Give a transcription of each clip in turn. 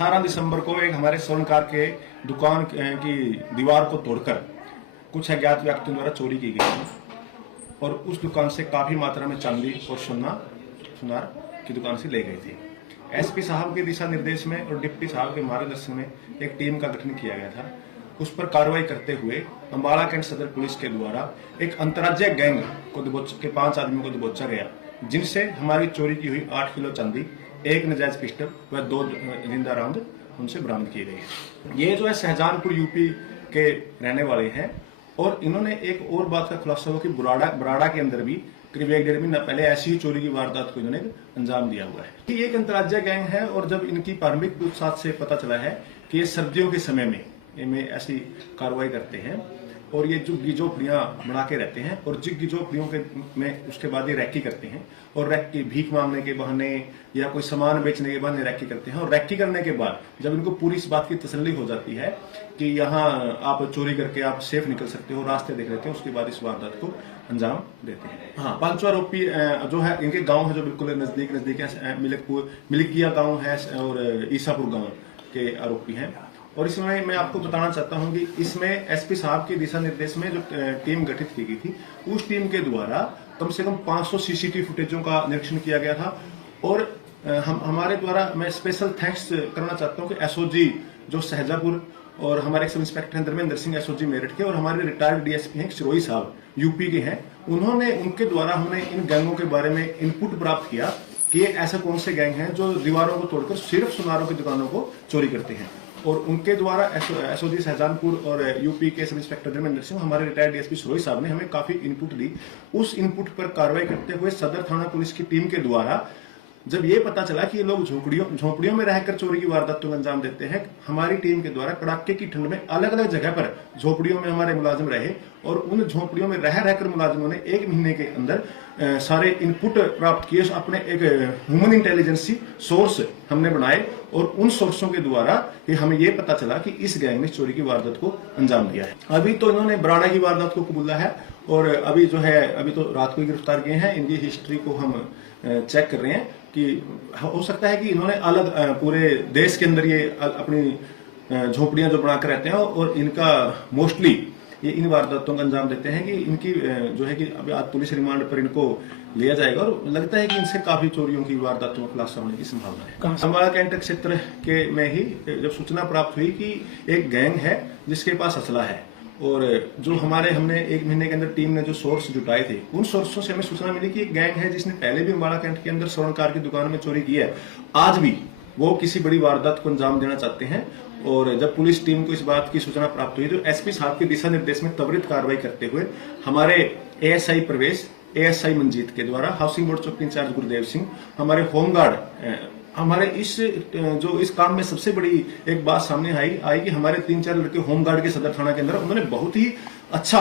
18 दिसंबर को एक हमारे स्वर्णकार के दुकान की दीवार को तोड़कर कुछ अज्ञात व्यक्तियों द्वारा चोरी की गई थी और उस दुकान से काफी मात्रा में चांदी और सुनार की दुकान से ले गई थी। एसपी साहब के दिशा निर्देश में और डिप्टी साहब के मार्गदर्शन में एक टीम का गठन किया गया था। उस पर कार्रवाई करते हुए अम्बाला कैंट सदर पुलिस के द्वारा एक अंतर्राज्यीय गैंग को के 5 आदमियों को दबोचा गया, जिनसे हमारी चोरी की हुई 8 किलो चांदी, 1 नाजायज पिस्टल व 2 जिंदा राउंड उनसे बरामद किए गए। ये जो है शाहजहानपुर यूपी के रहने वाले हैं और इन्होंने एक और बात का खुलासा हुआ कि बराड़ा के अंदर भी करीब 1-1.5 महीना पहले ऐसी ही चोरी की वारदात को इन्होंने अंजाम दिया हुआ है। ये एक अंतर्राज्यीय गैंग है और जब इनकी प्रारंभिक पूछताछ से पता चला है कि ये सर्दियों के समय में ऐसी कार्रवाई करते हैं और ये झुग्गी झोपड़ियां बना के रहते हैं और झुग्गी झोपड़ियों के में उसके बाद ये रैकी करते हैं और रैकी भीख मांगने के बहाने या कोई सामान बेचने के बहाने रैकी करते हैं। और रैकी करने के बाद जब इनको पूरी इस बात की तसल्ली हो जाती है कि यहाँ आप चोरी करके आप सेफ निकल सकते हो, रास्ते देख लेते हैं, उसके बाद इस वारदात को अंजाम देते हैं। हाँ, 5 आरोपी जो है इनके गाँव है जो बिल्कुल नजदीक है, मिलकिया गाँव है और ईसापुर गाँव के आरोपी हैं। और इसमें मैं आपको बताना चाहता हूं कि इसमें एसपी साहब के दिशा निर्देश में जो टीम गठित की गई थी, उस टीम के द्वारा कम से कम 500 सीसीटीवी फुटेजों का निरीक्षण किया गया था। और हमारे द्वारा मैं स्पेशल थैंक्स करना चाहता हूं कि एसओजी जो शाहजहांपुर और हमारे sub inspector Dharmendra Singh SOG Meerut के और हमारे रिटायर्ड डीएसपी हैं सिरोही साहब यूपी के हैं, उनके द्वारा हमने इन गैंगों के बारे में इनपुट प्राप्त किया कि ऐसा कौन से गैंग हैं जो दीवारों को तोड़कर सिर्फ सुनारों की दुकानों को चोरी करते हैं। और उनके द्वारा एसओजी शाहजहानपुर और यूपी के सब इंस्पेक्टर धर्मेंद्र सिंह, हमारे रिटायर्ड डीएसपी सिरोही साहब ने हमें काफी इनपुट दी। उस इनपुट पर कार्रवाई करते हुए सदर थाना पुलिस की टीम के द्वारा जब ये पता चला कि ये लोग झोपड़ियों में रहकर चोरी की वारदातों को अंजाम देते हैं, हमारी टीम के द्वारा कड़ाके की ठंड में अलग अलग जगह पर झोपड़ियों में हमारे मुलाजिम रहे और उन झोपड़ियों में रहकर मुलाजिमों ने 1 महीने के अंदर सारे इनपुट प्राप्त किए। अपने एक ह्यूमन इंटेलिजेंसी सोर्स हमने बनाए और उन सोर्सों के द्वारा हमें ये पता चला कि इस गैंग ने चोरी की वारदात को अंजाम दिया है। अभी तो इन्होंने बराड़ा की वारदात को कबूला है और अभी तो रात को ही गिरफ्तार किए हैं। इनकी हिस्ट्री को हम चेक कर रहे हैं कि हो सकता है कि इन्होंने अलग पूरे देश के अंदर ये अपनी झोपड़ियां जो बनाकर रहते हैं और इनका मोस्टली ये इन वारदातों का अंजाम देते हैं कि इनकी जो है कि अभी आज पुलिस रिमांड पर इनको लिया जाएगा और लगता है कि इनसे काफी चोरियों की वारदातों का खुलासा होने की संभावना है। अम्बाला कैंट क्षेत्र के में ही जब सूचना प्राप्त हुई कि एक गैंग है जिसके पास असला है और जो हमने 1 महीने के अंदर टीम ने जो सोर्स जुटाए थे, उन सोर्सों से हमें सूचना मिली कि एक गैंग है जिसने पहले भी अम्बाला कैंट के अंदर स्वर्णकार की दुकान में चोरी की है। आज भी वो किसी बड़ी वारदात को अंजाम देना चाहते हैं और जब पुलिस टीम को इस बात की सूचना प्राप्त हुई तो एसपी साहब के दिशा निर्देश में त्वरित कार्रवाई करते हुए हमारे एएसआई प्रवेश, एएसआई मंजीत के द्वारा हाउसिंग बोर्ड चौकी इंचार्ज गुरुदेव सिंह, हमारे होमगार्ड, हमारे इस काम में सबसे बड़ी एक बात सामने आई कि हमारे 3-4 लड़के होमगार्ड के सदर थाना के अंदर उन्होंने बहुत ही अच्छा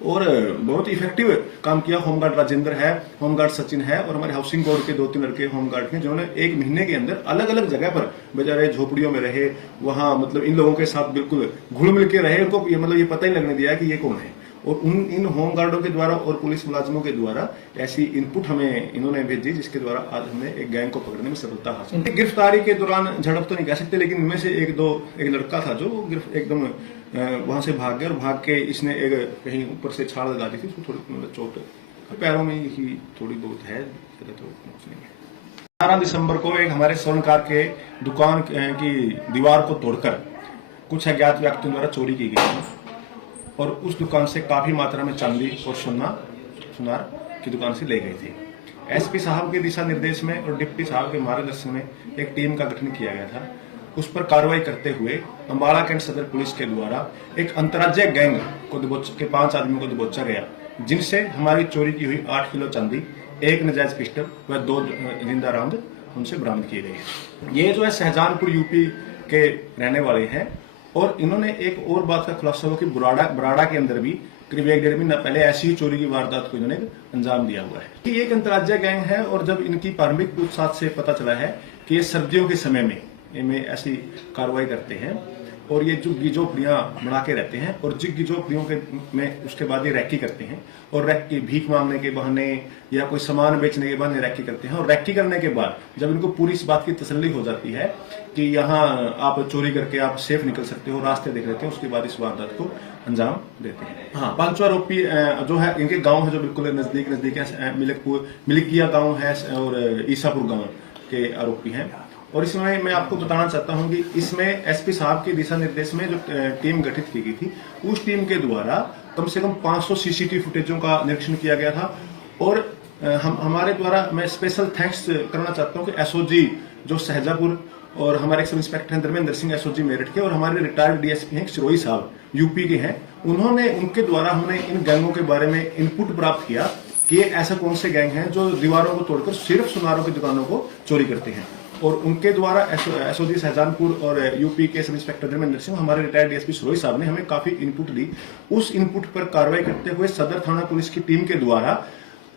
और बहुत ही इफेक्टिव काम किया। होमगार्ड राजेंद्र है, होमगार्ड सचिन है और हमारे हाउसिंग बोर्ड के 2-3 लड़के होमगार्ड हैं जिन्होंने 1 महीने के अंदर अलग अलग जगह पर बेचारे झोपड़ियों में रहे, वहां मतलब इन लोगों के साथ बिल्कुल घुल मिल के रहे। उनको ये पता ही लगने दिया कि ये कौन है और इन होमगार्डों के द्वारा और पुलिस मुलाजिमों के द्वारा ऐसी इनपुट हमें इन्होंने भेजी जिसके द्वारा आज हमने एक गैंग को पकड़ने में सफलता हासिल की। गिरफ्तारी के दौरान झड़प तो नहीं कह सकते, लेकिन इनमें से एक लड़का था जो एकदम वहां से भाग गया और भाग के इसने कहीं ऊपर से छाल लगा दी थी, उसको थोड़ी मतलब चोट पैरों में ही थोड़ी बहुत है, तो कुछ नहीं है। 18 दिसंबर को एक हमारे स्वर्णकार के दुकान की दीवार को तोड़कर कुछ अज्ञात व्यक्तियों द्वारा चोरी की गई थी और उस दुकान से काफी मात्रा में चांदी और सुनार की दुकान से ले गई थी। एसपी साहब के दिशा निर्देश में और डिप्टी साहब के मार्गदर्शन में एक टीम का गठन किया गया था। उस पर कार्रवाई करते हुए अम्बाला कैंट सदर पुलिस के द्वारा एक अंतर्राज्यीय गैंग के 5 आदमियों को दबोचा गया, जिनसे हमारी चोरी की हुई 8 किलो चांदी, 1 नाजायज पिस्टल व 2 जिंदा राउंड उनसे बरामद किए गए। ये जो है शाहजहानपुर यूपी के रहने वाले हैं और इन्होंने एक और बात का खुलासा हुआ कि बराड़ा के अंदर भी करीब 1-1.5 महीना पहले ऐसी ही चोरी की वारदात को इन्होंने अंजाम दिया हुआ है। ये एक अंतर्राज्यीय गैंग है और जब इनकी प्रारंभिक पूछताछ से पता चला है कि ये सर्दियों के समय में ऐसी कार्रवाई करते हैं और ये झुग्गी झोपड़ियां बना के रहते हैं और झुग्गी झोपड़ियों के में उसके बाद ये रैकी करते हैं और रैकी भीख मांगने के बहाने या कोई सामान बेचने के बहाने रैकी करते हैं। और रैकी करने के बाद जब इनको पूरी इस बात की तसल्ली हो जाती है कि यहाँ आप चोरी करके आप सेफ निकल सकते हो, रास्ते देख लेते हैं, उसके बाद इस वारदात को अंजाम देते हैं। हाँ, पांचों आरोपी जो है इनके गांव है जो बिल्कुल नजदीक है, मिलकिया गांव है और ईसापुर गांव के आरोपी हैं। और इसमें मैं आपको बताना चाहता हूं कि इसमें एसपी साहब के दिशा निर्देश में जो टीम गठित की गई थी, उस टीम के द्वारा कम से कम 500 सीसीटीवी फुटेजों का निरीक्षण किया गया था। और हमारे द्वारा मैं स्पेशल थैंक्स करना चाहता हूं कि एसओजी जो सहजापुर और हमारे सब इंस्पेक्टर हैं धर्मेंद्र सिंह एसओजी मेरठ के, और हमारे रिटायर्ड डीएसपी हैं सिरोही साहब यूपी के हैं, उन्होंने उनके द्वारा हमने इन गैंगों के बारे में इनपुट प्राप्त किया कि ऐसा कौन से गैंग हैं जो दीवारों को तोड़कर सिर्फ सुनारों की दुकानों को चोरी करते हैं। और उनके द्वारा एसओजी शाहजहानपुर और यूपी के सब इंस्पेक्टर धर्मेंद्र सिंह, हमारे रिटायर्ड डीएसपी सिरोही साहब ने हमें काफी इनपुट दी। उस इनपुट पर कार्रवाई करते हुए सदर थाना पुलिस की टीम के द्वारा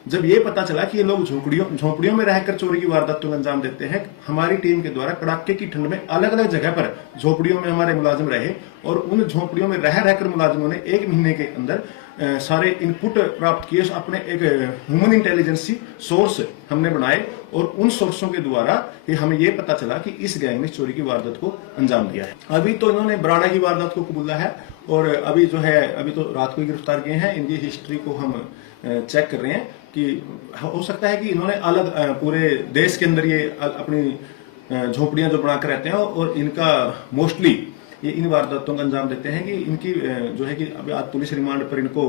जब ये पता चला कि ये लोग झोपड़ियों में रहकर चोरी की वारदातों को अंजाम देते हैं, हमारी टीम के द्वारा कड़ाके की ठंड में अलग अलग जगह पर झोपड़ियों में हमारे मुलाजिम रहे और उन झोपड़ियों में रहकर मुलाजिमों ने 1 महीने के अंदर सारे इनपुट प्राप्त किए। अपने एक ह्यूमन इंटेलिजेंसी सोर्स हमने बनाए और उन सोर्सों के द्वारा हमें ये पता चला कि इस गैंग ने चोरी की वारदात को अंजाम दिया है। अभी तो इन्होंने बराड़ा की वारदात को कबूला है और अभी तो रात को ही गिरफ्तार किए हैं। इनकी हिस्ट्री को हम चेक कर रहे हैं कि हो सकता है कि इन्होंने अलग पूरे देश के अंदर ये अपनी झोपड़ियां जो बनाकर रहते हैं और इनका मोस्टली ये इन वारदातों का अंजाम देते हैं कि इनकी जो है कि अभी आज पुलिस रिमांड पर इनको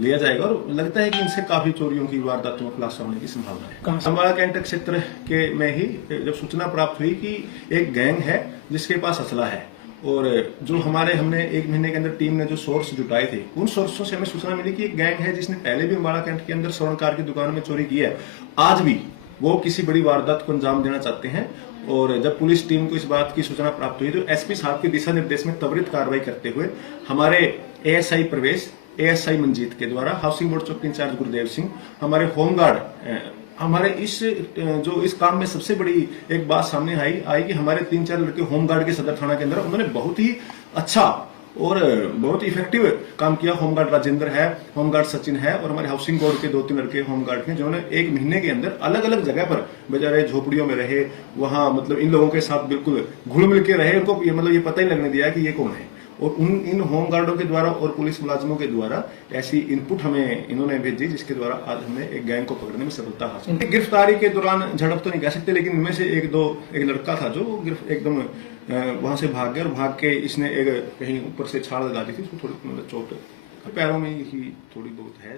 लिया जाएगा और लगता है कि इनसे काफी चोरियों की वारदातों का खुलासा होने की संभावना है। अम्बाला कैंट क्षेत्र के में ही जब सूचना प्राप्त हुई कि एक गैंग है जिसके पास असला है, और जो हमने 1 महीने के अंदर टीम ने जो सोर्स जुटाए थे, उन सोर्सों से हमें सूचना मिली कि एक गैंग है जिसने पहले भी अम्बाला कैंट के अंदर स्वर्णकार की दुकान में चोरी की है। आज भी वो किसी बड़ी वारदात को अंजाम देना चाहते हैं। और जब पुलिस टीम को इस बात की सूचना प्राप्त हुई तो एसपी साहब के दिशा निर्देश में त्वरित कार्रवाई करते हुए हमारे एएसआई प्रवेश, एएसआई मंजीत के द्वारा, हाउसिंग बोर्ड चौकी इंचार्ज गुरुदेव सिंह, हमारे होमगार्ड, हमारे इस काम में सबसे बड़ी एक बात सामने आई कि हमारे 3-4 लड़के होमगार्ड के सदर थाना के अंदर, उन्होंने बहुत ही अच्छा और बहुत ही इफेक्टिव काम किया। होमगार्ड राजेंद्र है, होमगार्ड सचिन है और हमारे हाउसिंग बोर्ड के 2-3 लड़के होमगार्ड हैं जिन्होंने 1 महीने के अंदर अलग अलग जगह पर बेचारे झोपड़ियों में रहे, वहां मतलब इन लोगों के साथ बिल्कुल घुल मिल के रहे। उनको ये पता ही लगने दिया कि ये कौन है। और इन होमगार्डों के द्वारा और पुलिस मुलाजिमों के द्वारा ऐसी इनपुट हमें इन्होंने भेजी जिसके द्वारा आज हमने एक गैंग को पकड़ने में सफलता हासिल की। गिरफ्तारी के दौरान झड़प तो नहीं कह सकते, लेकिन इनमें से एक लड़का था जो एकदम वहां से भाग गया और भाग के इसने कहीं ऊपर से छाल लगा दी थी, उसको थोड़ी मतलब चोट पैरों में ही थोड़ी बहुत है।